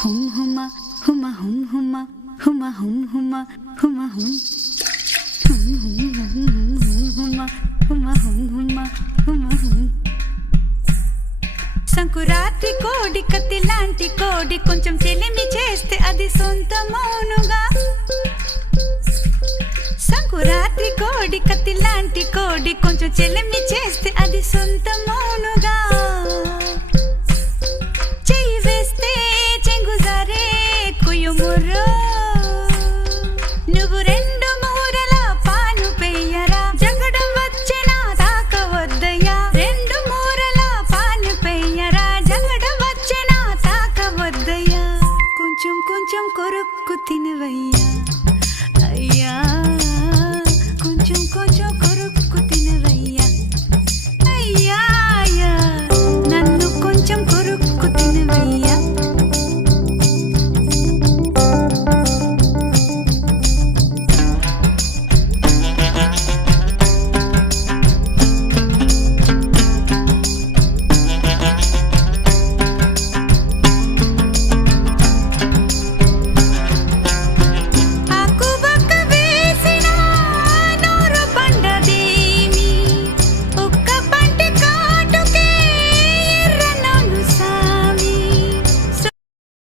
హుమ్ హుమ హుమ హుమ్ హుమ హుమ హుమ్ హుమ హుమ హుమ్ హుమ్ హుమ్ హుమ్ హుమ హుమ హుమ్ హుమ హుమ హుమ్. సంకురాత్రి కోడి కత్తి లాంటి కోడి కొంచెం చెలిమి చేస్తే అది సొంతమౌనుగా. సంకురాత్రి కోడి కత్తి లాంటి కోడి కొంచెం చెలిమి చేస్తే అది సొంతమౌనుగా. చెయ్యి వేస్తే చెంగుజారే కుయుముర్రో, నువ్వు రెండు మూరల పాను పెయ్యరా, జగడం వచ్చేనా తాకవద్దయ్యా. రెండు మూరల పాను పెయ్యరా, జగడం వచ్చేనా తాకవద్దయ్యా. కొంచెం కొంచెం కొరుక్కు తినవయ్యా అయ్యా.